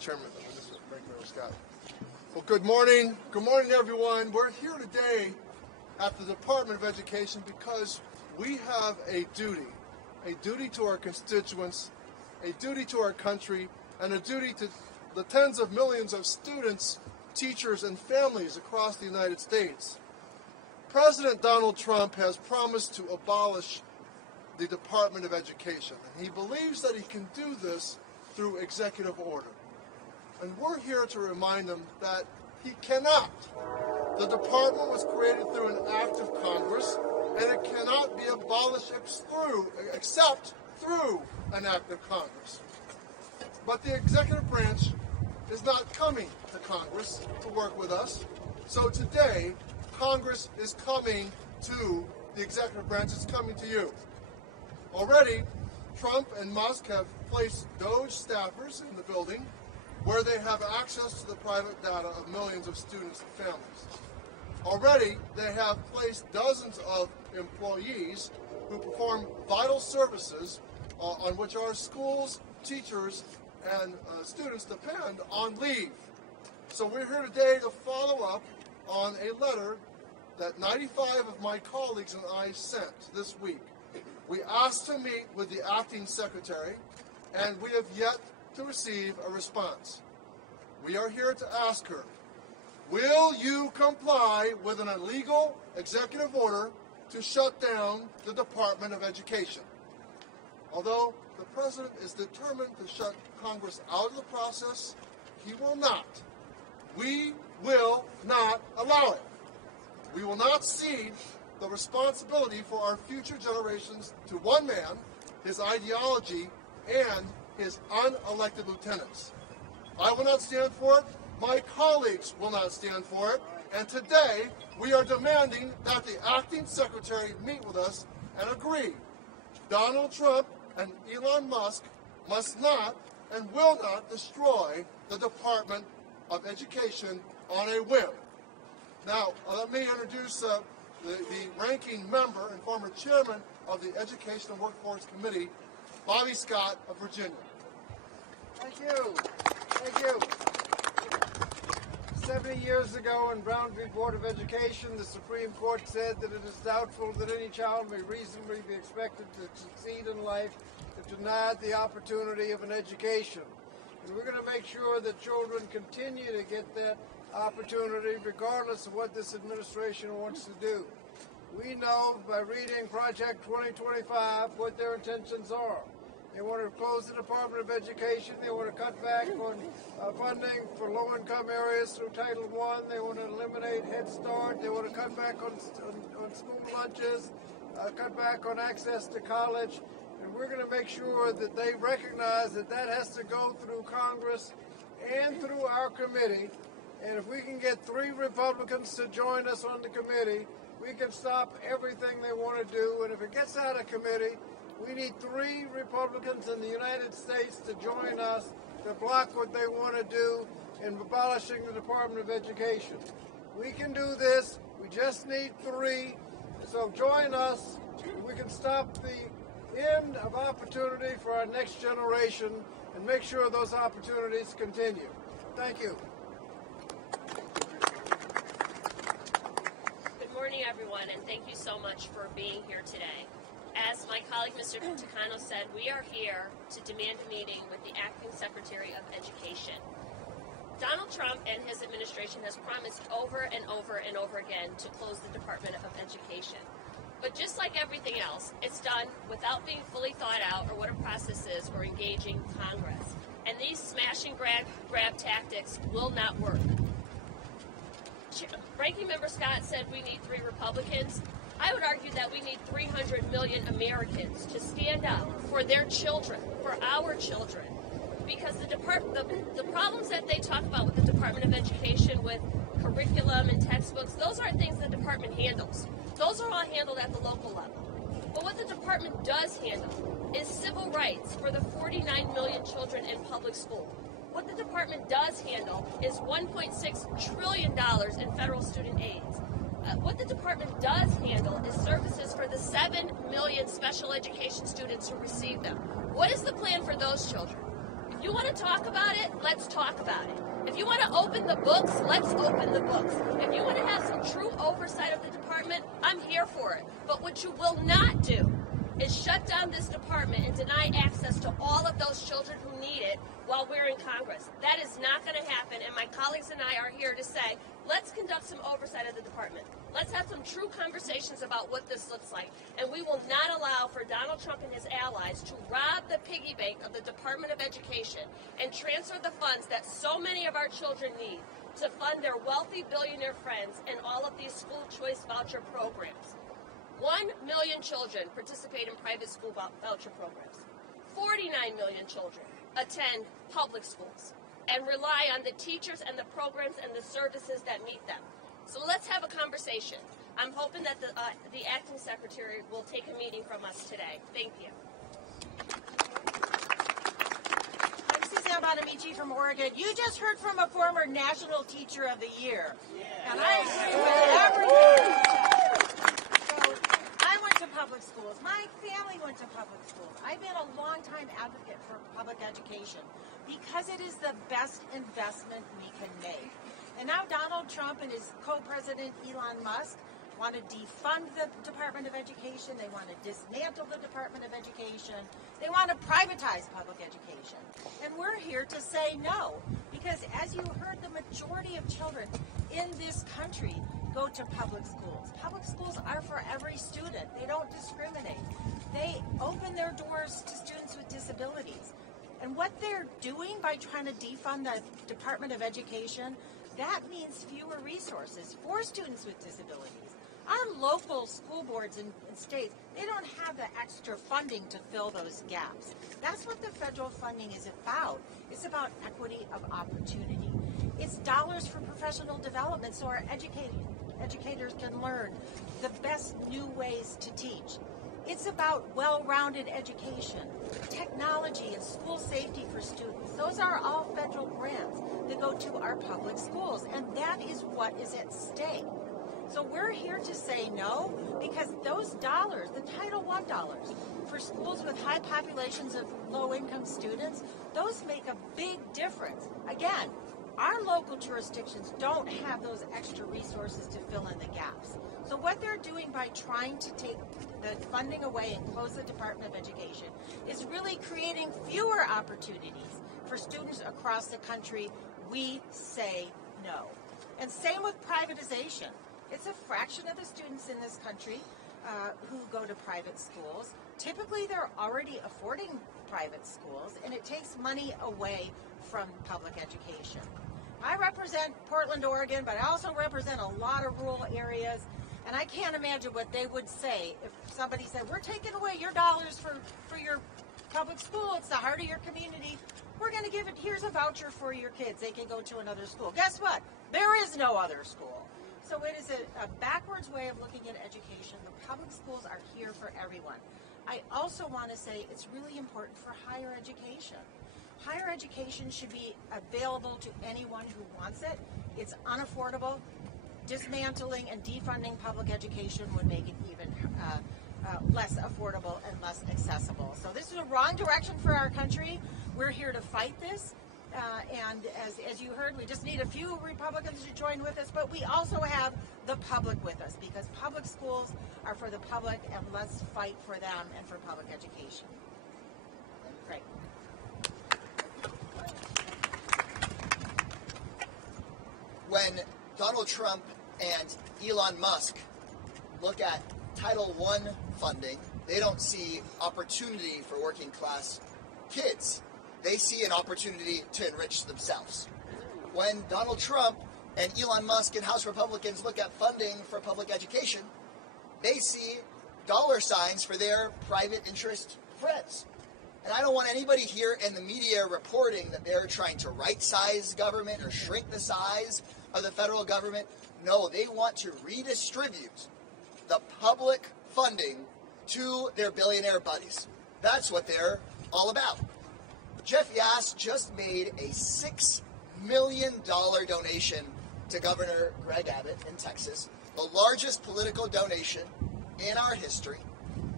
Chairman, Scott. Well, good morning. Good morning, everyone. We're here today at the Department of Education because we have a duty to our constituents, a duty to our country, and a duty to the tens of millions of students, teachers, and families across the United States. President Donald Trump has promised to abolish the Department of Education, and he believes that he can do this through executive order. And we're here to remind him that he cannot. The department was created through an act of Congress, and it cannot be abolished except through an act of Congress. But the executive branch is not coming to Congress to work with us. So today, Congress is coming to the executive branch. It's coming to you. Already, Trump and Musk have placed DOGE staffers in the building where they have access to the private data of millions of students and families. Already, they have placed dozens of employees who perform vital services on which our schools, teachers, and students depend on leave. So we're here today to follow up on a letter that 95 of my colleagues and I sent this week. We asked to meet with the acting secretary, and we have yet to receive a response. We are here to ask her, will you comply with an illegal executive order to shut down the Department of Education? Although the president is determined to shut Congress out of the process, he will not. We will not allow it. We will not cede the responsibility for our future generations to one man, his ideology, and his unelected lieutenants. I will not stand for it. My colleagues will not stand for it. And today, we are demanding that the acting secretary meet with us and agree. Donald Trump and Elon Musk must not and will not destroy the Department of Education on a whim. Now, let me introduce the ranking member and former chairman of the Education and Workforce Committee, Bobby Scott of Virginia. Thank you. Thank you. 70 years ago in Brown v. Board of Education, the Supreme Court said that it is doubtful that any child may reasonably be expected to succeed in life if denied the opportunity of an education. And we're going to make sure that children continue to get that opportunity regardless of what this administration wants to do. We know by reading Project 2025 what their intentions are. They want to close the Department of Education. They want to cut back on funding for low-income areas through Title I. They want to eliminate Head Start. They want to cut back on school lunches, cut back on access to college. And we're going to make sure that they recognize that that has to go through Congress and through our committee. And if we can get 3 Republicans to join us on the committee, we can stop everything they want to do. And if it gets out of committee, we need 3 Republicans in the United States to join us to block what they want to do in abolishing the Department of Education. We can do this. We just need 3. So join us. We can stop the end of opportunity for our next generation and make sure those opportunities continue. Thank you. Good morning, everyone, and thank you so much for being here today. As my colleague, Mr. Takano, said, we are here to demand a meeting with the Acting Secretary of Education. Donald Trump and his administration has promised over and over and over again to close the Department of Education. But just like everything else, it's done without being fully thought out or what a process is or engaging Congress. And these smash and grab tactics will not work. Ranking Member Scott said we need 3 Republicans. I would argue that we need 300 million Americans to stand up for their children, for our children, because the problems that they talk about with the Department of Education, with curriculum and textbooks, those aren't things the department handles. Those are all handled at the local level. But what the department does handle is civil rights for the 49 million children in public school. What the department does handle is $1.6 trillion in federal student aid. what the department does handle is services for the 7 million special education students who receive them. What is the plan for those children? If you want to talk about it, let's talk about it. If you want to open the books, let's open the books. If you want to have some true oversight of the department, I'm here for it. But what you will not do is shut down this department and deny access to all of those children who need it while we're in Congress. That is not going to happen, and my colleagues and I are here to say, let's conduct some oversight of the department. Let's have some true conversations about what this looks like, and we will not allow for Donald Trump and his allies to rob the piggy bank of the Department of Education and transfer the funds that so many of our children need to fund their wealthy billionaire friends and all of these school choice voucher programs. 1 million children participate in private school voucher programs. 49 million children attend public schools and rely on the teachers and the programs and the services that meet them. So let's have a conversation. I'm hoping that the acting secretary will take a meeting from us today. Thank you. I'm Suzanne Bonamici from Oregon. You just heard from a former National Teacher of the Year. And I agree with everything. So I went to public schools. My family went to public schools. I've been a long-time advocate for public education because it is the best investment we can make. And now Donald Trump and his co-president Elon Musk want to defund the Department of Education. They want to dismantle the Department of Education. They want to privatize public education. And we're here to say no, because as you heard, the majority of children in this country go to public schools. Public schools are for every student. They don't discriminate. They open their doors to students with disabilities. And what they're doing by trying to defund the Department of Education, that means fewer resources for students with disabilities. Our local school boards in states, they don't have the extra funding to fill those gaps. That's what the federal funding is about. It's about equity of opportunity. It's dollars for professional development so our educators can learn the best new ways to teach. It's about well-rounded education, technology, and school safety for students. Those are all federal grants that go to our public schools, and that is what is at stake. So we're here to say no, because those dollars, the Title I dollars, for schools with high populations of low-income students, those make a big difference. Again, our local jurisdictions don't have those extra resources to fill in the gaps. So what they're doing by trying to take the funding away and close the Department of Education is really creating fewer opportunities for students across the country. We say no. And same with privatization. It's a fraction of the students in this country who go to private schools. Typically, they're already affording private schools, and it takes money away from public education. I represent Portland, Oregon, but I also represent a lot of rural areas, and I can't imagine what they would say if somebody said, we're taking away your dollars for your public school. It's the heart of your community. We're going to give it, here's a voucher for your kids. They can go to another school. Guess what? There is no other school. So it is a backwards way of looking at education. The public schools are here for everyone. I also want to say it's really important for higher education. Higher education should be available to anyone who wants it. It's unaffordable. Dismantling and defunding public education would make it even less affordable and less accessible. So this is a wrong direction for our country. We're here to fight this. And as you heard, we just need a few Republicans to join with us, but we also have the public with us, because public schools are for the public, and let's fight for them and for public education. Great. When Donald Trump and Elon Musk look at Title I funding, they don't see opportunity for working class kids. They see an opportunity to enrich themselves. When Donald Trump and Elon Musk and House Republicans look at funding for public education, they see dollar signs for their private interest friends. And I don't want anybody here in the media reporting that they're trying to right-size government or shrink the size of the federal government. No, they want to redistribute the public funding to their billionaire buddies. That's what they're all about. Jeff Yass just made a $6 million donation to Governor Greg Abbott in Texas the largest political donation in our history,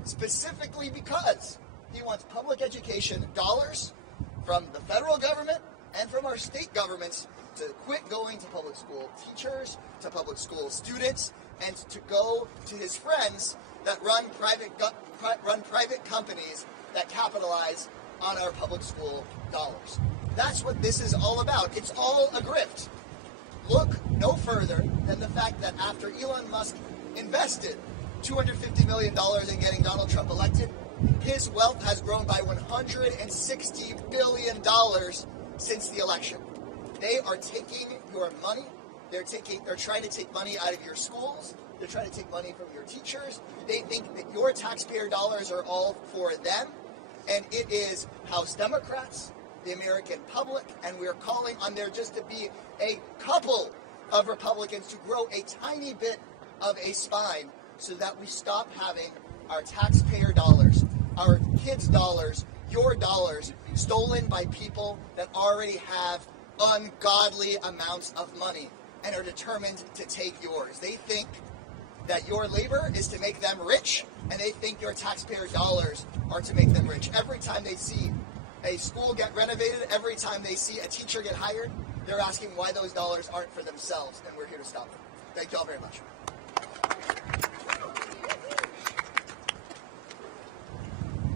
specifically because he wants public education dollars from the federal government and from our state governments to quit going to public school teachers, to public school students, and to go to his friends that run private companies that capitalize on our public school dollars. That's what this is all about. It's all a grift. Look no further than the fact that after Elon Musk invested $250 million in getting Donald Trump elected, his wealth has grown by $160 billion since the election. They are taking your money. They're trying to take money out of your schools. They're trying to take money from your teachers. They think that your taxpayer dollars are all for them. And it is House Democrats, the American public, and we're calling on there just to be a couple of Republicans to grow a tiny bit of a spine so that we stop having our taxpayer dollars, our kids' dollars, your dollars, stolen by people that already have ungodly amounts of money and are determined to take yours. They think that your labor is to make them rich, and they think your taxpayer dollars are to make them rich. Every time they see a school get renovated, every time they see a teacher get hired, they're asking why those dollars aren't for themselves, and we're here to stop them. Thank you all very much.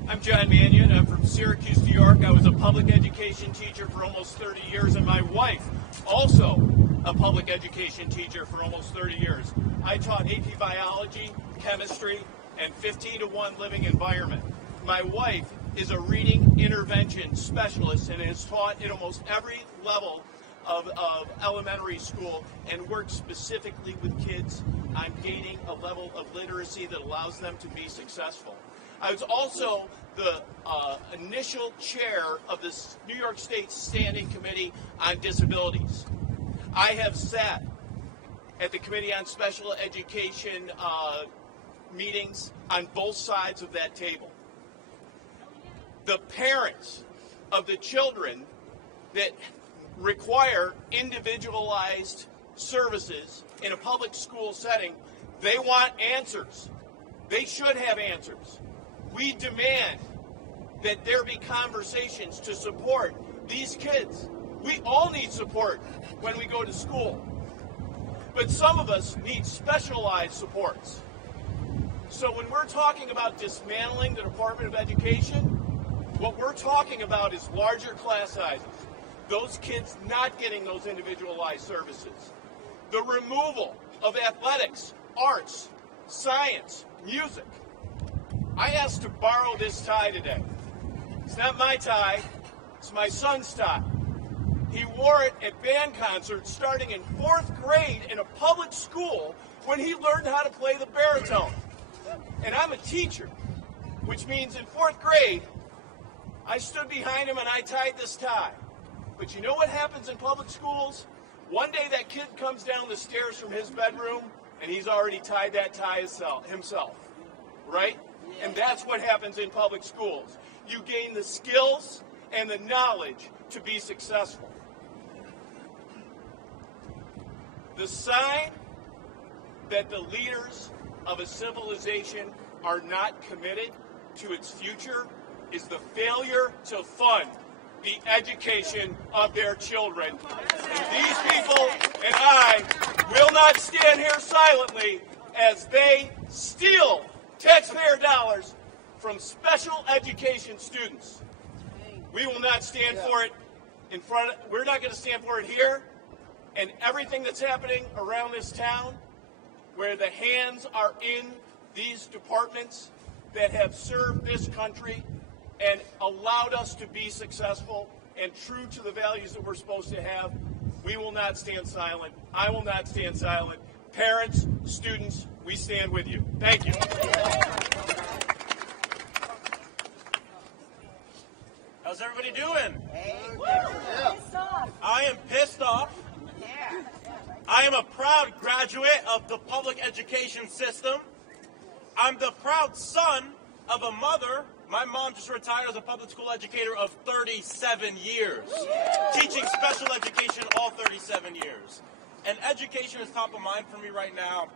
I'm John Mannion. I'm from Syracuse, New York. I was a public education teacher for almost 30 years, and my wife also a public education teacher for almost 30 years. I taught AP biology, chemistry, and 15-to-1 living environment. My wife is a reading intervention specialist and has taught in almost every level of elementary school and works specifically with kids on gaining a level of literacy that allows them to be successful. I was also the initial chair of the New York State Standing Committee on Disabilities. I have sat at the Committee on Special Education meetings on both sides of that table. The parents of the children that require individualized services in a public school setting, they want answers. They should have answers. We demand that there be conversations to support these kids. We all need support when we go to school. But some of us need specialized supports. So when we're talking about dismantling the Department of Education, what we're talking about is larger class sizes. Those kids not getting those individualized services. The removal of athletics, arts, science, music. I asked to borrow this tie today. It's not my tie, it's my son's tie. He wore it at band concerts starting in 4th grade in a public school when he learned how to play the baritone. And I'm a teacher, which means in 4th grade, I stood behind him and I tied this tie. But you know what happens in public schools? One day that kid comes down the stairs from his bedroom and he's already tied that tie himself, right? And that's what happens in public schools. You gain the skills and the knowledge to be successful. The sign that the leaders of a civilization are not committed to its future is the failure to fund the education of their children. And these people and I will not stand here silently as they steal taxpayer dollars from special education students. We will not stand for it we're not going to stand for it here, and everything that's happening around this town where the hands are in these departments that have served this country and allowed us to be successful and true to the values that we're supposed to have, we will not stand silent. I will not stand silent. Parents, students, we stand with you. Thank you. How's everybody doing? Hey. I am pissed off. Yeah. I am a proud graduate of the public education system. I'm the proud son of a mother. My mom just retired as a public school educator of 37 years, teaching special education all 37 years. And education is top of mind for me right now.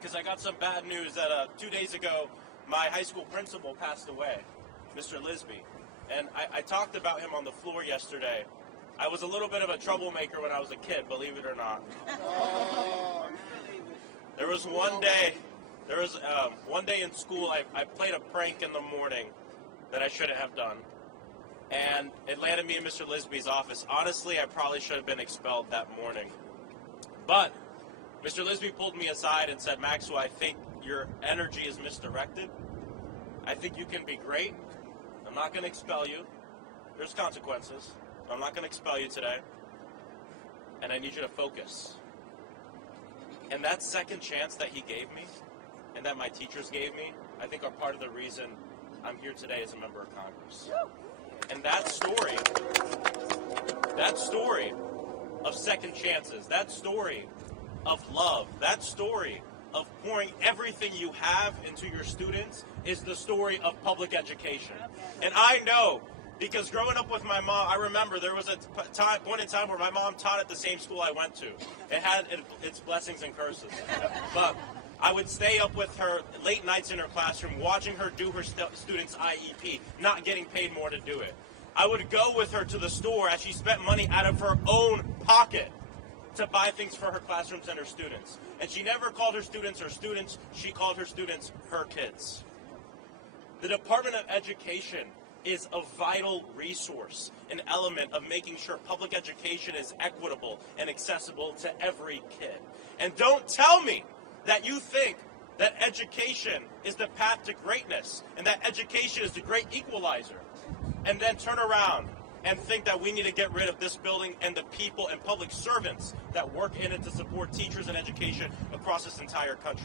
because I got some bad news that 2 days ago, my high school principal passed away, Mr. Lisby. And I talked about him on the floor yesterday. I was a little bit of a troublemaker when I was a kid, believe it or not. There was one day in school, I played a prank in the morning that I shouldn't have done. And it landed me in Mr. Lisby's office. Honestly, I probably should have been expelled that morning. But Mr. Lisby pulled me aside and said, Maxwell, I think your energy is misdirected. I think you can be great. I'm not going to expel you. There's consequences. I'm not going to expel you today. And I need you to focus. And that second chance that he gave me and that my teachers gave me, I think are part of the reason I'm here today as a member of Congress. And that story of second chances, that story of love, that story of pouring everything you have into your students is the story of public education. And I know, because growing up with my mom, I remember there was a point in time where my mom taught at the same school I went to. It had its blessings and curses. But I would stay up with her late nights in her classroom, watching her do her students' IEP, not getting paid more to do it. I would go with her to the store as she spent money out of her own pocket to buy things for her classrooms and her students. And she never called her students, she called her students her kids. The Department of Education is a vital resource, an element of making sure public education is equitable and accessible to every kid. And don't tell me that you think that education is the path to greatness and that education is the great equalizer, and then turn around and think that we need to get rid of this building and the people and public servants that work in it to support teachers and education across this entire country.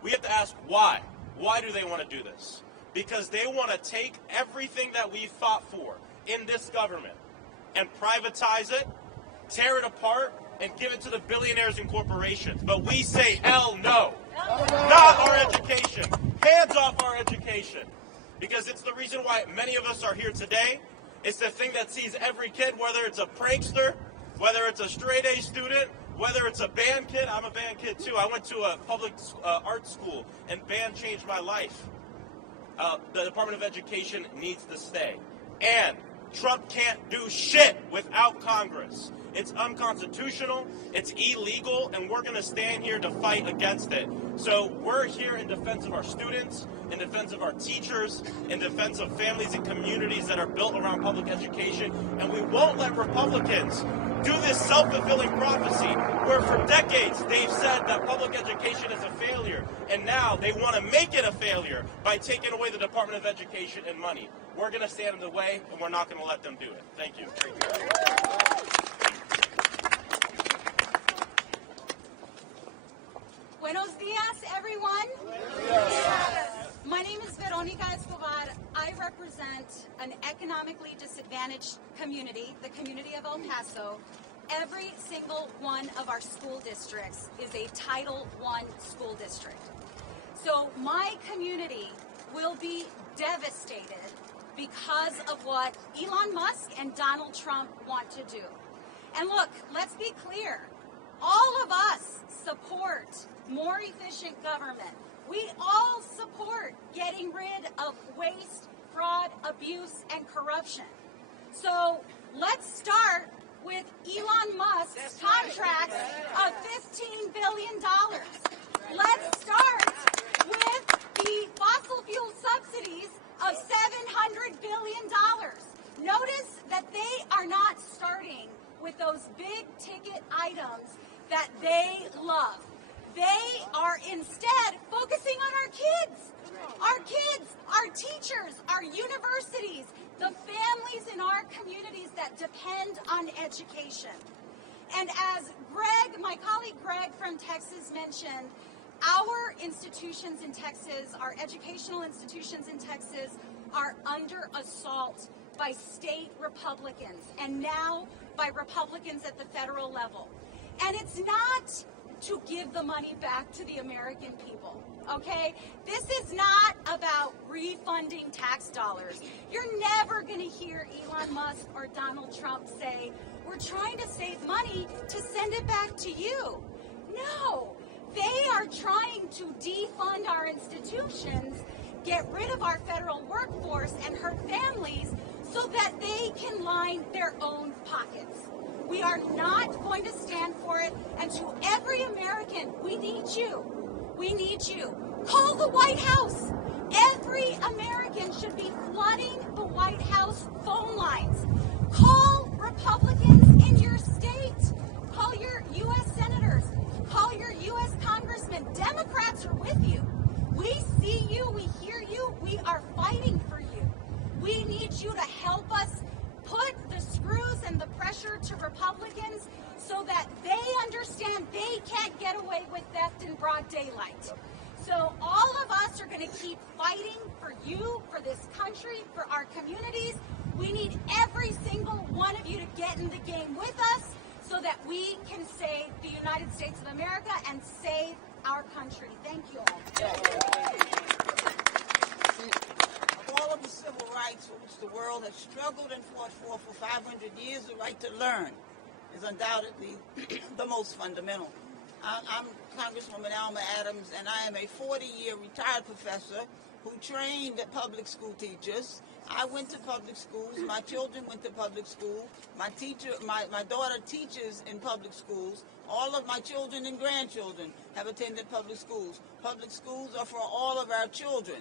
We have to ask why. Why do they want to do this? Because they want to take everything that we fought for in this government and privatize it, tear it apart, and give it to the billionaires and corporations. But we say, hell no. Not our education. Hands off our education. Because it's the reason why many of us are here today. It's the thing that sees every kid, whether it's a prankster, whether it's a straight A student, whether it's a band kid. I'm a band kid too. I went to a public art school, and band changed my life. The Department of Education needs to stay. And Trump can't do shit without Congress. It's unconstitutional, it's illegal, and we're going to stand here to fight against it. So we're here in defense of our students, in defense of our teachers, in defense of families and communities that are built around public education, and we won't let Republicans do this self-fulfilling prophecy where for decades they've said that public education is a failure, and now they want to make it a failure by taking away the Department of Education and money. We're going to stand in the way, and we're not going to let them do it. Thank you. Buenos dias, everyone. My name is Veronica Escobar. I represent an economically disadvantaged community, the community of El Paso. Every single one of our school districts is a Title I school district. So my community will be devastated because of what Elon Musk and Donald Trump want to do. And look, let's be clear. All of us support more efficient government. We all support getting rid of waste, fraud, abuse, and corruption. So let's start with Elon Musk's contracts of $15 billion. Let's start with the fossil fuel subsidies of $700 billion. Notice that they are not starting with those big ticket items that they love. They are instead focusing on our kids, our teachers, our universities, the families in our communities that depend on education. And as Greg, my colleague Greg from Texas mentioned, our institutions in Texas, our educational institutions in Texas are under assault by state Republicans and now by Republicans at the federal level. And it's not to give the money back to the American people, okay? This is not about refunding tax dollars. You're never going to hear Elon Musk or Donald Trump say, we're trying to save money to send it back to you. No, They are trying to defund our institutions, get rid of our federal workforce, and hurt families so that they can line their own pockets. We are not going to stand for it. And to every American, we need you. We need you. Call the White House. Every American should be flooding the White House phone lines. Call Republicans in your state. Call your U.S. senators. Call your U.S. congressmen. Democrats are with you. We see you. We hear you. We are fighting for you. We need you to help us put the screws and the pressure to Republicans so that they understand they can't get away with theft in broad daylight. So all of us are going to keep fighting for you, for this country, for our communities. We need every single one of you to get in the game with us so that we can save the United States of America and save our country. Thank you all. Of all of the civil rights for which the world has struggled and fought for 500 years, the right to learn is undoubtedly the most fundamental. I'm Congresswoman Alma Adams, and I am a 40-year retired professor who trained public school teachers. I went to public schools. My children went to public school. My daughter teaches in public schools. All of my children and grandchildren have attended public schools. Public schools are for all of our children.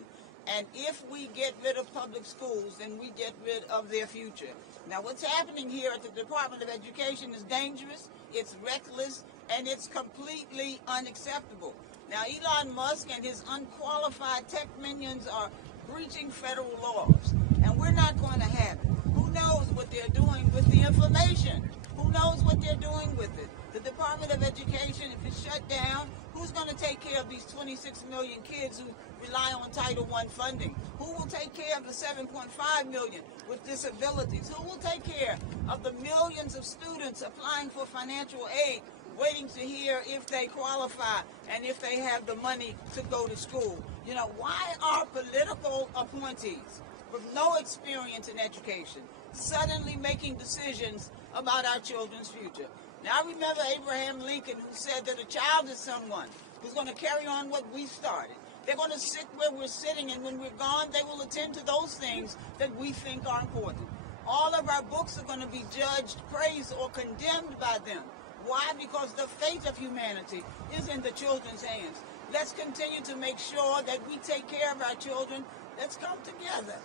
And if we get rid of public schools, then we get rid of their future. Now, what's happening here at the Department of Education is dangerous, it's reckless, and it's completely unacceptable. Now, Elon Musk and his unqualified tech minions are breaching federal laws, and we're not going to have it. Who knows what they're doing with the information? Who knows what they're doing with it? The Department of Education, if it's shut down, who's going to take care of these 26 million kids who rely on Title I funding? Who will take care of the 7.5 million with disabilities? Who will take care of the millions of students applying for financial aid, waiting to hear if they qualify and if they have the money to go to school? You know, why are political appointees with no experience in education suddenly making decisions about our children's future? Now, I remember Abraham Lincoln, who said that a child is someone who's going to carry on what we started. They're going to sit where we're sitting, and when we're gone, they will attend to those things that we think are important. All of our books are going to be judged, praised, or condemned by them. Why? Because the fate of humanity is in the children's hands. Let's continue to make sure that we take care of our children. Let's come together,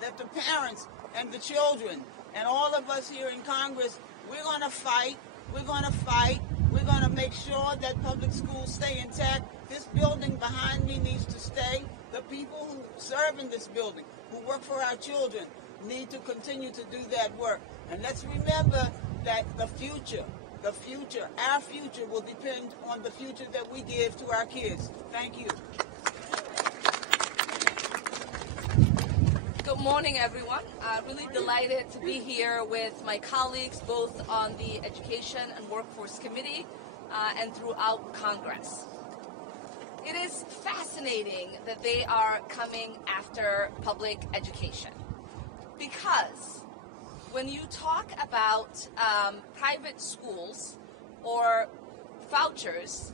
that the parents and the children and all of us here in Congress, we're going to fight. We're going to fight. We're going to make sure that public schools stay intact. This building behind me needs to stay. The people who serve in this building, who work for our children, need to continue to do that work. And let's remember that the future, our future will depend on the future that we give to our kids. Thank you. Good morning, everyone. Really delighted to be here with my colleagues, both on the Education and Workforce Committee and throughout Congress. It is fascinating that they are coming after public education, because when you talk about private schools or vouchers,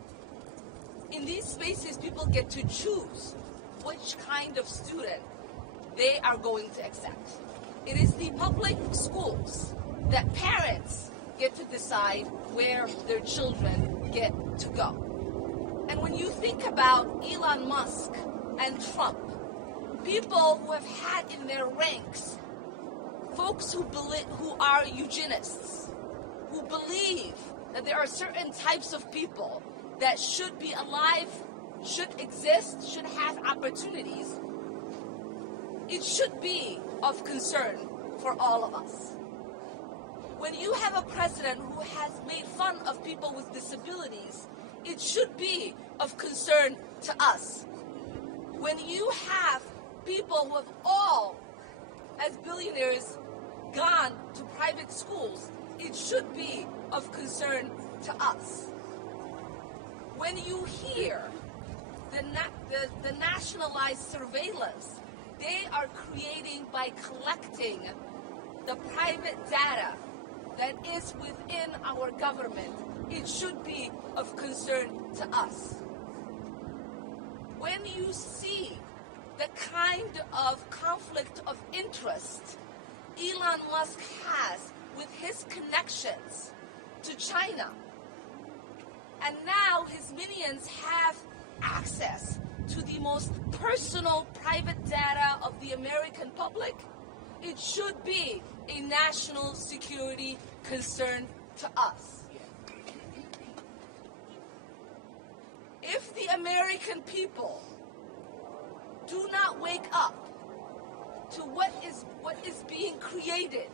in these spaces people get to choose which kind of student they are going to accept. It is the public schools that parents get to decide where their children get to go. And when you think about Elon Musk and Trump, people who have had in their ranks folks who are eugenists, who believe that there are certain types of people that should be alive, should exist, should have opportunities, it should be of concern for all of us. When you have a president who has made fun of people with disabilities, it should be of concern to us. When you have people who have all, as billionaires, gone to private schools, it should be of concern to us. When you hear the nationalized surveillance they are creating by collecting the private data that is within our government, it should be of concern to us. when you see the kind of conflict of interest Elon Musk has with his connections to China, and now his minions have access to the most personal private data of the American public, it should be a national security concern to us. If the American people do not wake up to what is being created,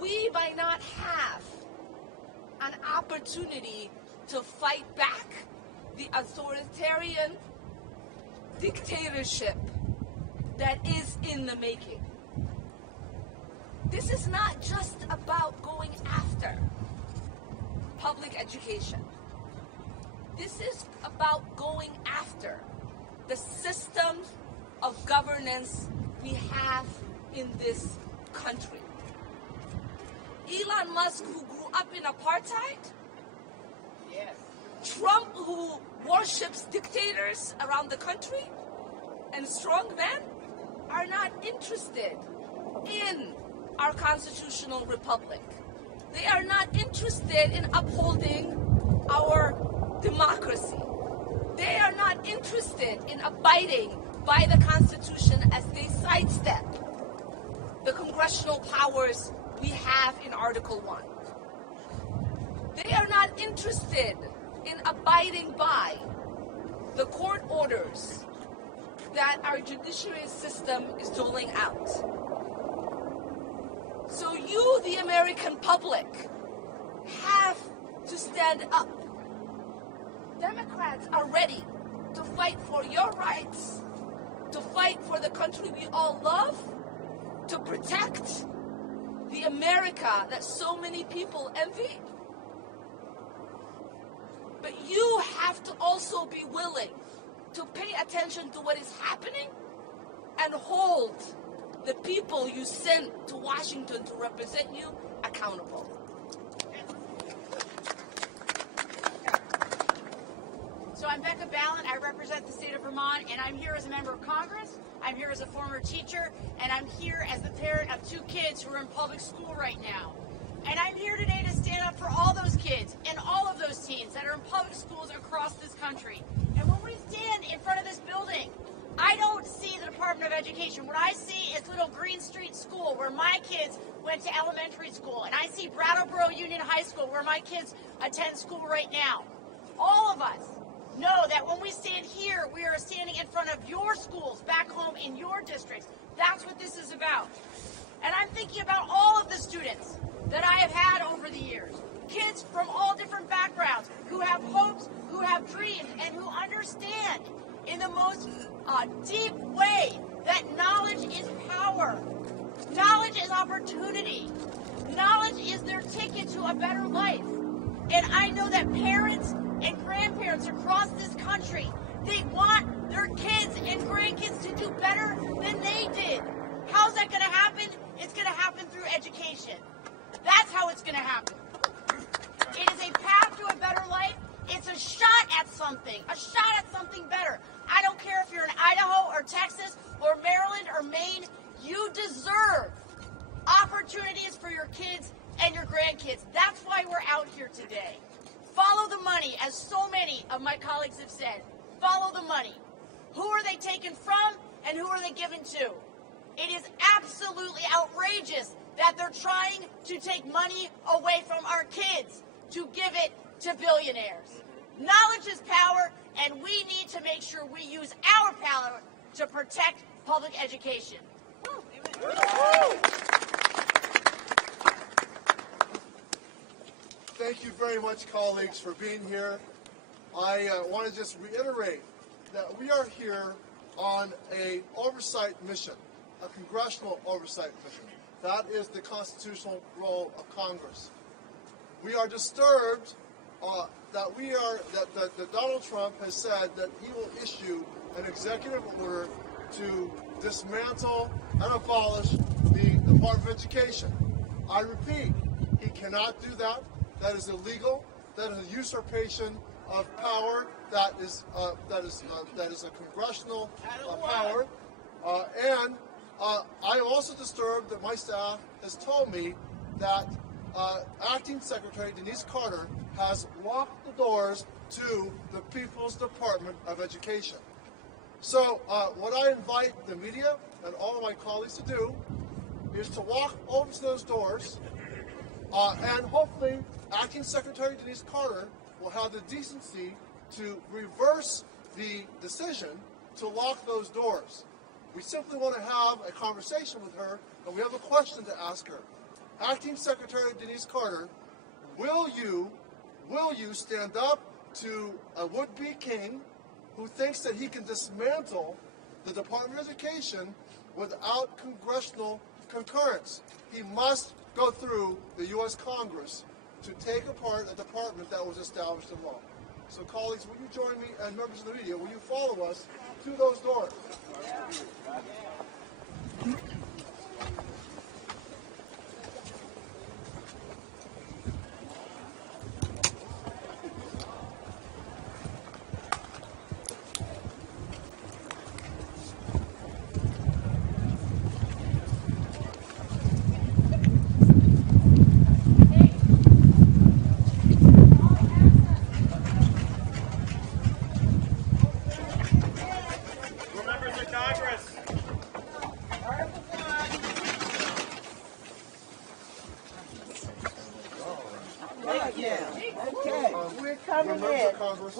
we might not have an opportunity to fight back the authoritarian dictatorship that is in the making. This is not just about going after public education. This is about going after the system of governance we have in this country. Elon Musk, who grew up in apartheid, Yes. Trump, who worships dictators around the country, and strongmen are not interested in our constitutional republic. They are not interested in upholding our democracy. They are not interested in abiding by the Constitution as they sidestep the congressional powers we have in Article 1. They are not interested in abiding by the court orders that our judiciary system is doling out. So you, the American public, have to stand up. Democrats are ready to fight for your rights, to fight for the country we all love, to protect the America that so many people envy. But you have to also be willing to pay attention to what is happening and hold the people you sent to Washington to represent you accountable. So I'm Becca Ballin. I represent the state of Vermont, and I'm here as a member of Congress. I'm here as a former teacher, and I'm here as the parent of 2 kids who are in public school right now. And I'm here today to stand up for all those kids and all of those teens that are in public schools across this country. And when we stand in front of this building, I don't see the Department of Education. What I see is Little Green Street School, where my kids went to elementary school. And I see Brattleboro Union High School, where my kids attend school right now. All of us know that when we stand here, we are standing in front of your schools back home in your districts. That's what this is about. And I'm thinking about all of the students that I have had over the years. Kids from all different backgrounds who have hopes, who have dreams, and who understand in the most deep way that knowledge is power. Knowledge is opportunity. Knowledge is their ticket to a better life. And I know that parents and grandparents across this country, they want their kids and grandkids to do better than they did. How's that going to happen? It's going to happen through education. That's how it's going to happen. It is a path to a better life. It's a shot at something better. I don't care if you're in Idaho or Texas or Maryland or Maine, you deserve opportunities for your kids and your grandkids. That's why we're out here today. Follow the money, as so many of my colleagues have said. Follow the money. Who are they taken from and who are they given to? It is absolutely outrageous that they're trying to take money away from our kids to give it to billionaires. Knowledge is power, and we need to make sure we use our power to protect public education. Thank you very much, colleagues, for being here. I want to just reiterate that we are here on an oversight mission, a congressional oversight mission. That is the constitutional role of Congress. We are disturbed that Donald Trump has said that he will issue an executive order to dismantle and abolish the Department of Education. I repeat, he cannot do that. That is illegal. That is a usurpation of power that is a congressional power, and I am also disturbed that my staff has told me that Acting Secretary Denise Carter has locked the doors to the People's Department of Education. So what I invite the media and all of my colleagues to do is to walk over to those doors, and hopefully Acting Secretary Denise Carter will have the decency to reverse the decision to lock those doors. We simply want to have a conversation with her, and we have a question to ask her. Acting Secretary Denise Carter, will you stand up to a would-be king who thinks that he can dismantle the Department of Education without congressional concurrence? He must go through the U.S. Congress to take apart a department that was established in law. So colleagues, will you join me, and members of the media, will you follow us to those doors?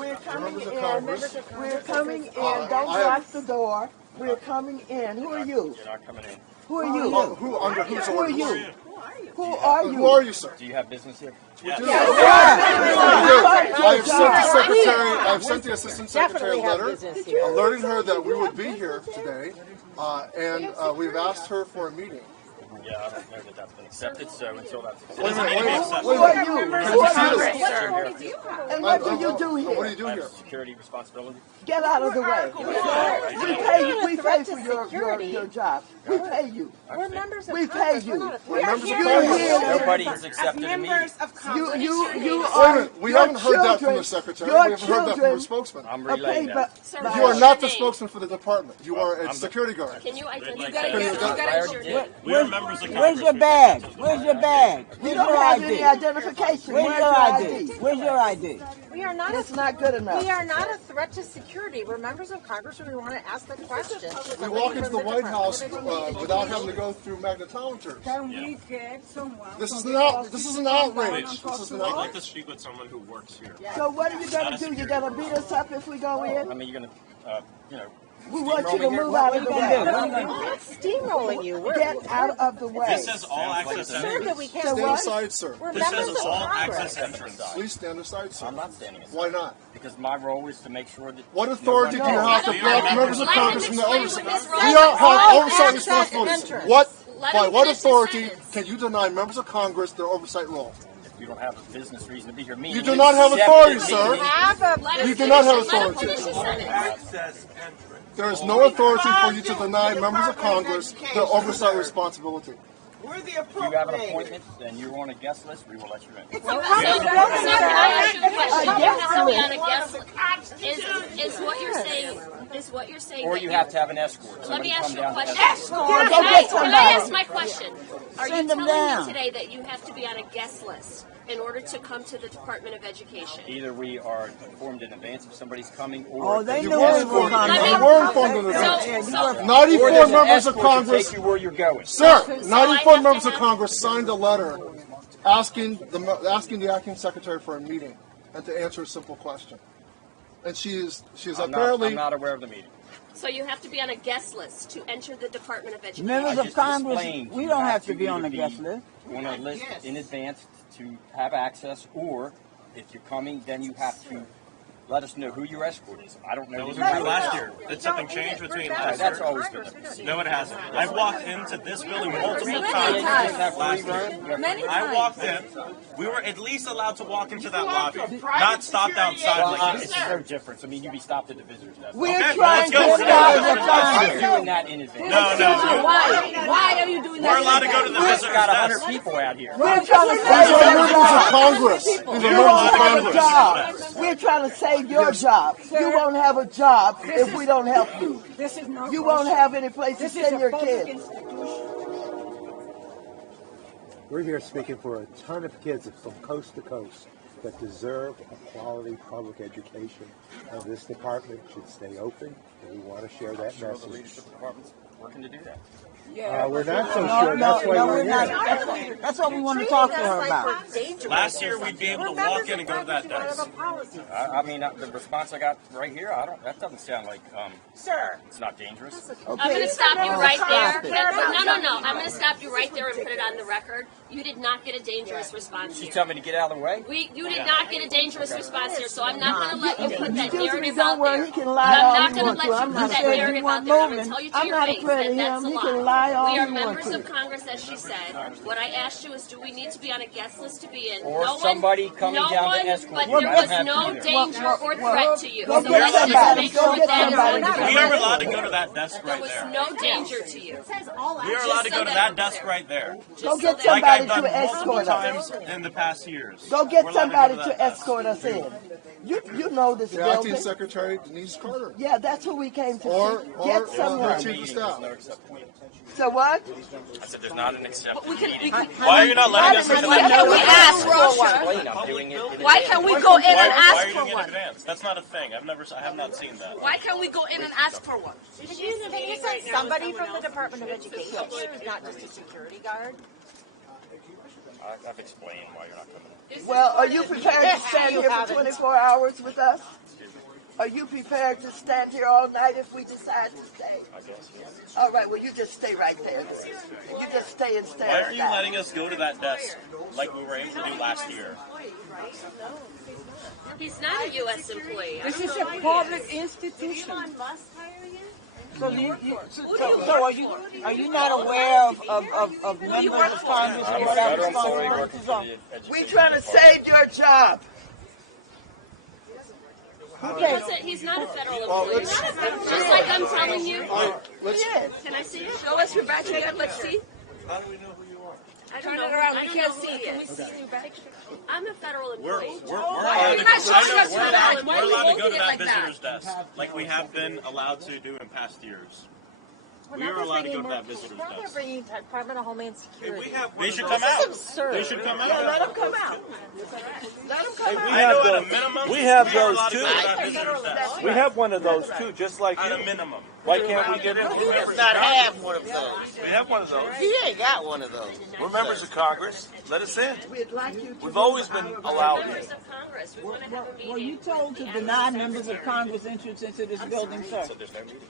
We're coming in. Don't lock the door. We're coming in. Who are you? You're not coming in. Who are you? Who under whose Who are orders? you? Who are you? Who are you, sir? Do you have business here? Yes. I've sent the Assistant Secretary a letter alerting her that we would be here today, and we've asked her for a meeting. Yeah, I don't know that that's been accepted, so until that's Wait a accepted. minute. Who are you? Can you see this? And what do you do What do here? you do I have here? a security responsibility. Get out of the way. We pay for your job. We pay you. We're members of We Congress. pay We're you. not We're members of You're Congress. here. Nobody has accepted a meeting. members of Congress. You Wait a are. minute. We your haven't heard that from children- the Secretary. your We haven't heard that from her children spokesman. I'm are relaying paid that. Sir, You are what's not your the name? spokesman for the department. You are a I'm security guard. Can you identify You yourself? already did. We are members of Congress. Where's your bag? Where's your bag? You Where's don't your have any ID? identification. Where's Where's your your ID? ID? Where's your ID? We are not. It's not good enough. We are not a threat to security. We're members of Congress, and we want to ask the question. We walk into the White House without having to go through magnetometers. Can we get someone? This is an outrage. This is an outrage. I'd like to speak with someone who works here. So what are you going to do? You're going to beat us up if we go in? I mean, you're going to, We want you to steamroll me here? move out of the way. We're not steamrolling you. We're Get out of the way. This says all access sure entrance. that we can't. Stand aside, sir. We're This members says of all Congress. access entrance. Please stand aside, sir. I'm not standing aside. Why not? Because my role is to make sure that... What authority do you have to We are block members members of of Congress from the Congress. oversight? Let him explain We what don't his have role oversight is. responsibilities. Entrance. Let By him what finish his authority sentence. can you deny members of Congress their oversight role? You don't have a business reason to be here. You do not have authority, sir. Let him You do not have finish- let him authority. finish his sentence. Access entrance. There is no authority for you to deny members of Congress their oversight responsibility. We're the If you have an appointment and you're on a guest list, we will let you in. Sir, can I ask you a question? You have to be on a guest list. Is what you're saying? Is what you're saying? Or that you you're- have to have an escort. Let Somebody me ask come you a down to question. escort. Can I ask my question? Are you Send them telling down. me today that you have to be on a guest list in order to come to the Department of Education? Either we are informed in advance if somebody's coming, or... Oh, they You knew were we were informed. coming. You were informed in advance. So, 94 Or there's an members of escort to Congress, take you where you're going. sir, So I 94 have members to of have- Congress signed a letter asking the acting secretary for a meeting and to answer a simple question. And she is apparently I'm not aware of the meeting. so you have to be on a guest list to enter the Department of Education. Members I of just Congress, explained we you don't have to be either on the guest list. On a list in advance to have access, or if you're coming, then you have to let us know who your escort is. I don't know. That was who me your last escort year. Did something change between is. last That's year? always been the case. No, it hasn't. I've walked into this building multiple You times just have last free year. room. Many I times. walked in. We were at least allowed to walk into that lobby, not stopped outside Well, like it's this. no difference. I mean, you'd be stopped at the visitors desk. We're Okay, trying let's to go. get out of the I'm Congress. doing that in advance. No. Why are you doing that? We're allowed to go to the We've visitors got 100 desk. people out here. We're trying to these are save members of Congress. These are members of our Congress. job. We're we're trying to save your job. You won't have a job if we don't help you. You won't have any place to send your kids. We're here speaking for a ton of kids from coast to coast that deserve a quality public education, and this department should stay open, and we want to share that The message. leadership department's working to do that. We're not so sure. That's why we're here. That's what we want to talk to her about. Last year, we'd be able to walk in and go to that desk. I mean, the response I got right here, that doesn't sound like, Sir. it's not dangerous. I'm going to stop you right there. No. I'm going to stop you right there and put it on the record. You did not get a dangerous response She's here. telling me to get out of the way? You did not get a dangerous response here, so I'm not going to let you put that narrative Don't out worry, there. he can And lie I'm all not he going to wants let to. you I'm put not that saying he narrative out want there. I'm going to movement. tell you to I'm your not face afraid that of that's him. a He lie. can lie all We he are wants members to. of Congress, as she said. What I asked you is, do we need to be on a guest list to be in? Or no somebody one, coming no down one, to escort but you. there I don't was have no to. danger or threat to you. Go So get let's just somebody. make Go sure get that somebody. is We are allowed to go to that desk There right was there. no danger to you. We are allowed to go to that desk right there. Go get so Like somebody I've done to multiple escort us. times in the past years. Go get We're allowed somebody go to that desk. escort us in. You know this The acting building. secretary, Denise Carter. Yeah, that's who we came to Or see. Get her someone. chief of staff. So what? I said there's not an exception. Why are you not letting us? Why can't we ask for one? Explain, I'm doing it in Why can't we go in and Why ask are you for doing it in one? advance? That's not a thing. I have not seen that. Why can't we go in and ask for one? Can you send somebody from the Department of Education here who's not just a security guard? I've explained why you're not coming. Well, are you prepared to stand here for 24 hours with us? Are you prepared to stand here all night if we decide to stay? I guess. All right, well, you just stay right there. You just stay and stay. Why aren't you letting us go to that desk like we were able to do last year? He's not a U.S. employee. This is a public institution. So are you not aware of members of Congress who have responsibilities on? We're trying to save your job. He's not a federal employee. Just like I'm telling you. Can I see it? Show us your badge again. Let's see. How do we know who you are? I don't Turn know. it around. I We don't can't know see who- it. Can we see your badge? I'm a federal employee. We're Why are you not showing us your badge? Why are you allowed to go holding to it that like that? visitor's desk like we have been allowed to do in past years. We are allowed to go to that visitor's Now they're desk. bringing Department of Homeland Security. They should come out. absurd. They should come out. Yeah, let them come out. Let them come out. I know at a minimum, we have we are those allowed to too. go to that visitor's desk. We have one of those too, just like At a you. minimum. Why can't we get in? He does not have one of those. We have one of those. He ain't got one of those. We're members of Congress. Let us in. We'd like you to We've always been allowed in. Members of Congress, we want to have a meeting. Were you told to deny members of Congress entrance into this building, sir? So there's no meeting.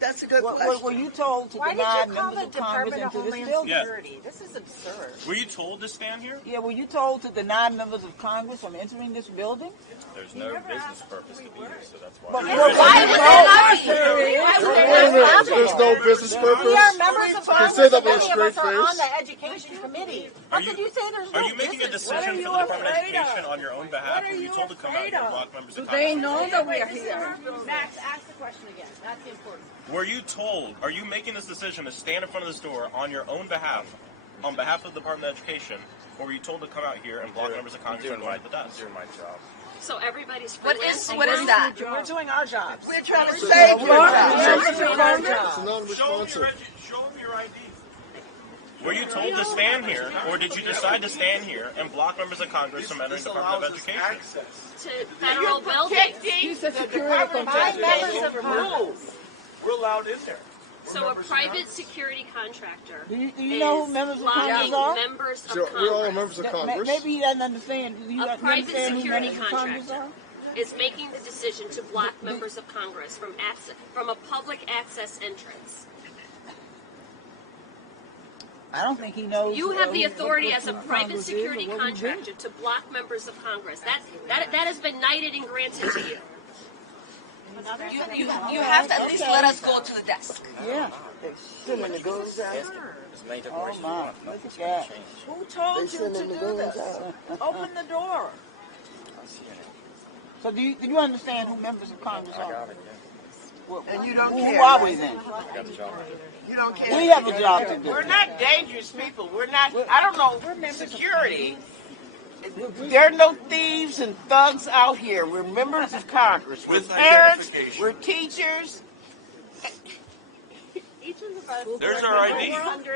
That's a good question. Were you told to Why did deny you call members the of Congress Department of into this Homeland building? Yeah. Security? This is absurd. Were you told to stand here? Yeah, were you told to deny members of Congress from entering this building? There's no business purpose to be here, so that's why. But why would they not be here? There's no business purpose. We are members of You can Congress, say that and with a many of straight us are on face. the Education Committee. How could you say there's no Are you making a business? decision for the Department of Education on your own behalf? Or were you told to come out here and block members of They Congress? know that we are here. Max, ask the question again. That's important. Were you told, are you making this decision to stand in front of this door on your own behalf, on behalf of the Department of Education, or were you told to come out here and block members of Congress from going to the desk? doing my job. So everybody's What freelancing. is that? We're doing our jobs. We're trying to save your job. It's Show them non-responsive. your ID. Were you told to stand here, or did you decide to stand here and block members of Congress from entering the Department of Education? To federal buildings. He's a security By members of Congress. We're allowed in there. So a private security contractor Do you know who is members of blocking Congress are? members of So we're all Congress. members of Congress. Maybe he doesn't understand. Do you A private understand who security members of Congress are? contractor is making the decision to block members of Congress from a public access entrance. I don't think he knows. You have the what authority as a Congress private is or security what we do. contractor to block members of Congress. That has been knighted and granted to you. You have to at least let us go to the desk. Yeah. Sending the goons out. As many Oh declarations you my. want, Look nothing's at going that. to change. Who They told you to sending the do goons this? out. Open the door. I see it. So do you understand who members of Congress I are? got it, yeah. And you don't Who care. are we then? I got the job. You don't care. We have a job to do. We're not dangerous people. We're not. I don't know security. There are no thieves and thugs out here. We're members of Congress. We're With parents. identification. We're teachers. There's our ID,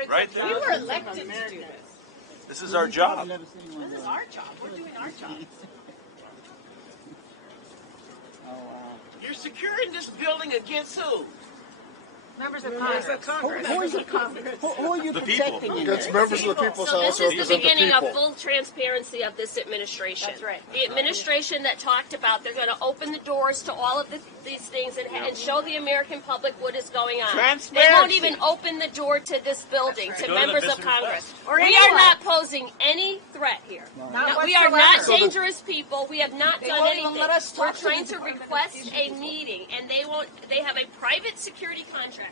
right We there. were elected to do this. This is our job. This is our job. We're doing our job. You're securing this building against who? Members of Congress. Who is the Congress? Who are you The people. protecting in Against there? members of the People's So House this who is the represent the beginning of people. full transparency of this administration. That's right. The administration that talked about they're going to open the doors to all of these things and show the American public what is going on. They Transparency. won't even open the door to this building to Go to the members of visitor Congress. Or We anyone. are not posing any threat here. Not We are not whatsoever. dangerous people. We have not done won't even anything. let us We're talk to trying the to Department of request Education. a meeting, and they won't. They have a private security contractor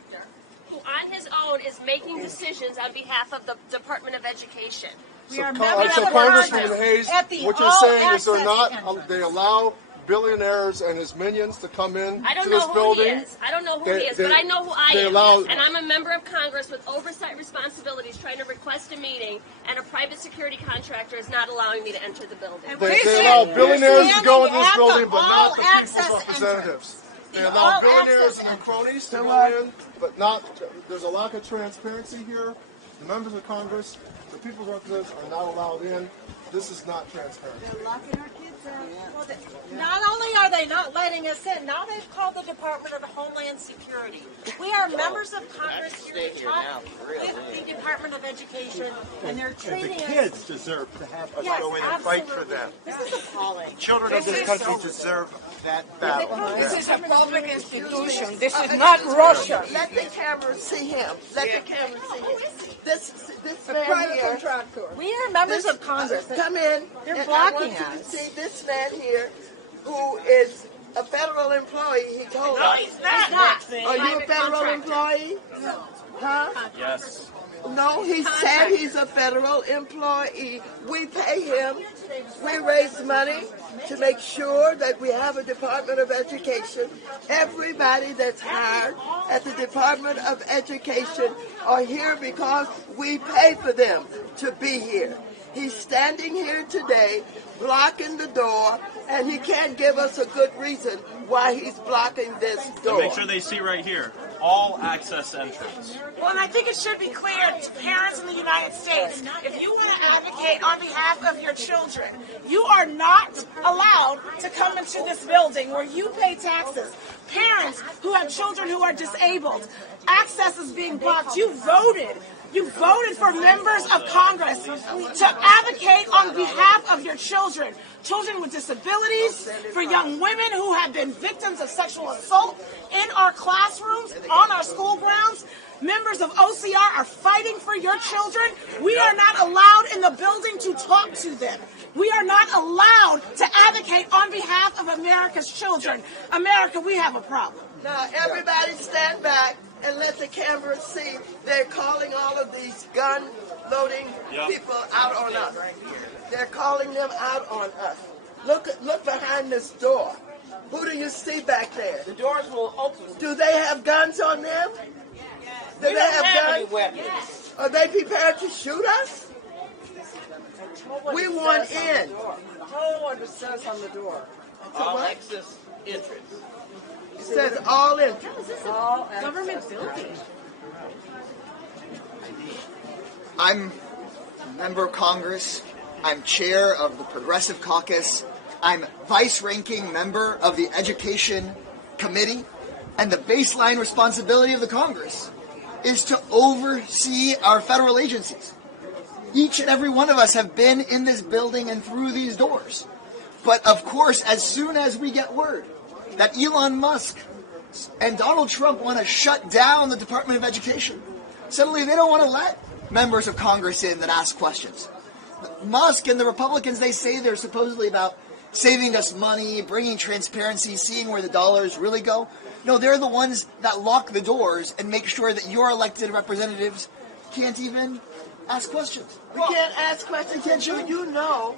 who, on his own, is making decisions on behalf of the Department of Education. We are So members of Congressman Congress Hayes, at the what you're saying is they're all-access not, entrance. they allow billionaires and his minions to come in I don't to know this who building. he is. I don't know who They- he is, they- but I know who I they am. allow- And I'm a member of Congress with oversight responsibilities trying to request a meeting, and a private security contractor is not allowing me to enter the building. They allow billionaires to go in standing this at the building, but not the all-access people's representatives. They The allow all-access billionaires and their entrance. cronies to go in, but not, there's a lack of transparency here. The members of Congress, the people's representatives are not allowed in. This is not transparent. Well, not only are they not letting us in, now they've called the Department of Homeland Security. We are members of Congress here to talk with the Department of Education, and they're And the treating us. kids deserve to have us Yes, go in and fight for absolutely. them. This is appalling. Children of this country deserve that battle. This is a public institution. This is not Russia. Let the camera see him. Let the camera see him. This man here. We are members of Congress. Come in. They're and I blocking want you to us. see this man here, who is a federal employee. He told us. He's not. Are you a federal employee? Huh? Yes. No, he said he's a federal employee. We pay him. We raise money to make sure that we have a Department of Education. Everybody that's hired at the Department of Education are here because we pay for them to be here. He's standing here today, blocking the door, and he can't give us a good reason why he's blocking this door. Make sure they see right here. All access entrance. Well, and I think it should be clear to parents in the United States, if you want to advocate on behalf of your children, you are not allowed to come into this building where you pay taxes. Parents who have children who are disabled, access is being blocked. You voted for members of Congress to advocate on behalf of your children. Children with disabilities, for young women who have been victims of sexual assault in our classrooms, on our school grounds. Members of OCR are fighting for your children. We are not allowed in the building to talk to them. We are not allowed to advocate on behalf of America's children. America, we have a problem. Now, everybody stand back and let the camera see. They're calling all of these gun-loading people out on us. They're calling them out on us. Look behind this door. Who do you see back there? The doors will open. Do they have guns on them? Do We they don't have have any guns? weapons. Are they prepared to shoot us? We want in. Tell what it says on the door. All access entrance. It says all entrance. Government building. I'm a member of Congress. I'm chair of the Progressive Caucus. I'm vice-ranking member of the Education Committee. And the baseline responsibility of the Congress is to oversee our federal agencies. Each and every one of us have been in this building and through these doors. But of course, as soon as we get word that Elon Musk and Donald Trump want to shut down the Department of Education, suddenly they don't want to let members of Congress in that ask questions. Musk and the Republicans, they say they're supposedly about saving us money, bringing transparency, seeing where the dollars really go. No, they're the ones that lock the doors and make sure that your elected representatives can't even ask questions. We can't ask questions. Do you know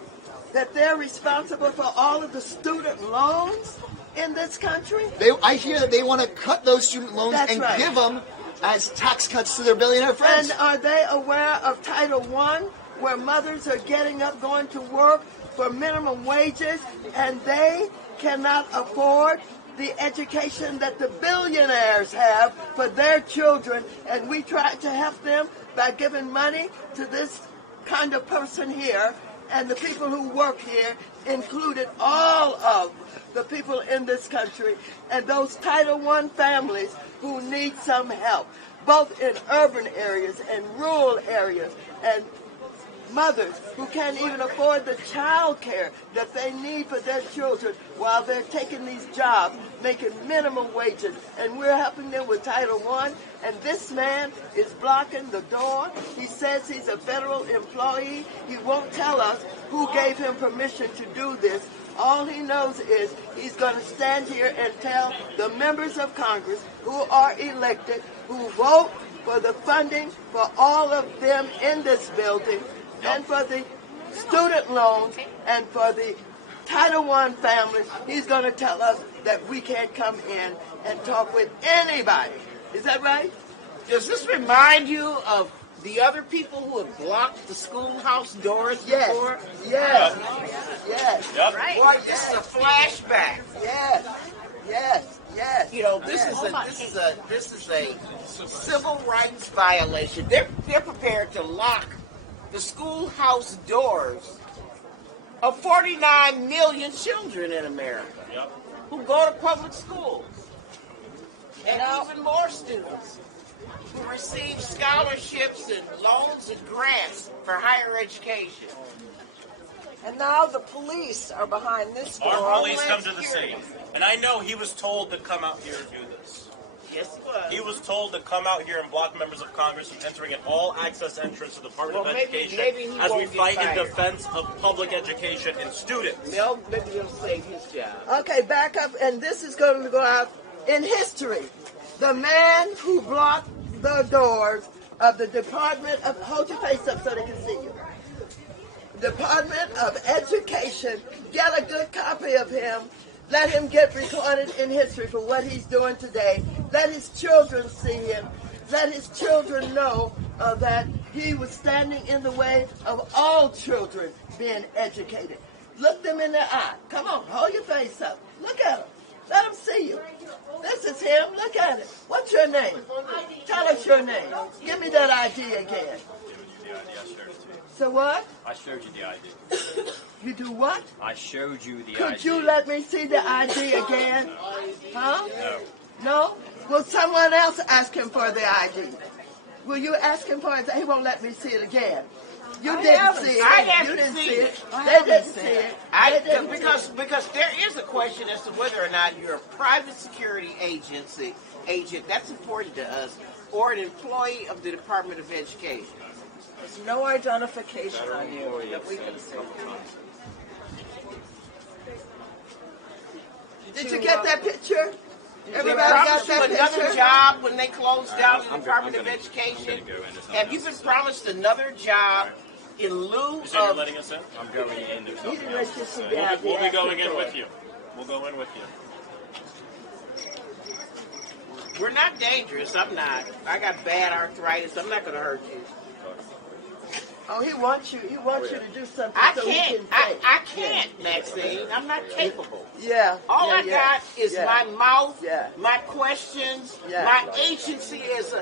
that they're responsible for all of the student loans in this country? I hear that they want to cut those student loans That's and right. give them as tax cuts to their billionaire friends. And are they aware of Title I, where mothers are getting up, going to work, for minimum wages, and they cannot afford the education that the billionaires have for their children, and we try to help them by giving money to this kind of person here, and the people who work here included all of the people in this country and those Title I families who need some help, both in urban areas and rural areas, and mothers who can't even afford the child care that they need for their children while they're taking these jobs, making minimum wages. And we're helping them with Title I, and this man is blocking the door. He says he's a federal employee. He won't tell us who gave him permission to do this. All he knows is he's going to stand here and tell the members of Congress who are elected, who vote for the funding for all of them in this building, and for the student loans, and for the Title I families, he's going to tell us that we can't come in and talk with anybody. Is that right? Does this remind you of the other people who have blocked the schoolhouse doors before? Yes. Yes. Yep. Right. Boy, this is a flashback. Yes. Yes. Yes. You know, this is a civil rights violation. They're prepared to lock the schoolhouse doors of 49 million children in America who go to public schools, and even more students who receive scholarships and loans and grants for higher education. And now the police are behind this door. Our police come to the scene. And I know he was told to come out here and do this. Yes, he was. He was told to come out here and block members of Congress from entering an all-access entrance to the Department of Education as we fight in defense of public education and students. Maybe he'll save his job. Okay, back up, and this is going to go out in history. The man who blocked the doors of the Department of, hold your face up so they can see you. Department of Education, get a good copy of him. Let him get recorded in history for what he's doing today. Let his children see him. Let his children know that he was standing in the way of all children being educated. Look them in the eye. Come on, hold your face up. Look at him. Let them see you. This is him. Look at it. What's your name? Tell us your name. Give me that ID again. So what? I showed you the ID. You do what? I showed you the ID. Could you let me see the ID again? Huh? No. No? Will someone else ask him for the ID? Will you ask him for it? He won't let me see it again. You didn't see it. I haven't You didn't seen see it. it. They didn't see it. Because there is a question as to whether or not you're a private security agent, that's important to us, or an employee of the Department of Education. There's no identification on you that we can see. Did you get that picture? Everybody They got promised you that another picture? job when they closed down the Department of Education. Have you been promised another job in lieu You said you're of... letting us in? I'm going in. He didn't let you see the We'll ID. be going in with you. We'll go in with you. We're not dangerous. I'm not. I got bad arthritis. I'm not going to hurt you. Oh, he wants you. He wants you to do something I so he can't. can say. I can't, Maxine. I'm not capable. Yeah. All yeah, I got is my mouth, Yeah. my questions, Yeah. my agency as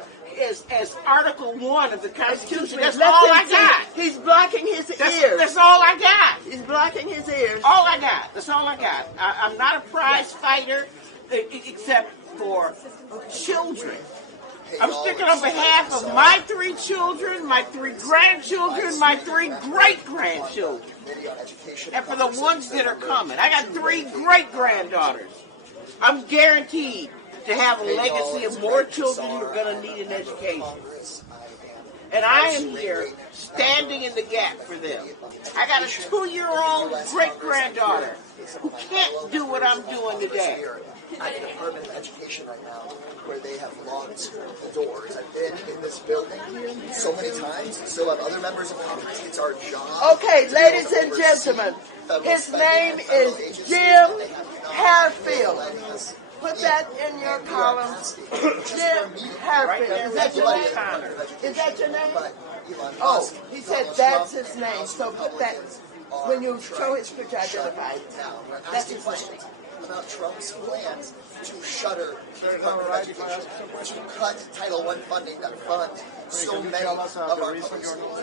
Article 1 of the Constitution. That's Let all him I see. got. He's blocking his ears. That's all I got. He's blocking his ears. All I got. That's all I got. I'm not a prize fighter, except for children. I'm speaking on behalf of my 3 children, my 3 grandchildren, my 3 great-grandchildren, and for the ones that are coming. I got 3 great-granddaughters. I'm guaranteed to have a legacy of more children who are going to need an education. And I am here standing in the gap for them. I got a 2-year-old great-granddaughter who can't do what I'm doing today. At the Department of Education right now, where they have locked the doors. I've been in this building so many times. So have other members of Congress. It's our job. Okay, ladies and gentlemen, his name is Jim Harefield. Put that in your column. Jim Harefield. Is that your name? Is that your name? Oh, he said that's his name. So put that. are When you trying show his to picture, shut identify it. down. We're That's asking his questions about Trump's plans to shutter the Very Department all of right if I Education, ask some to cut Title I funding that funds so many of our public schools.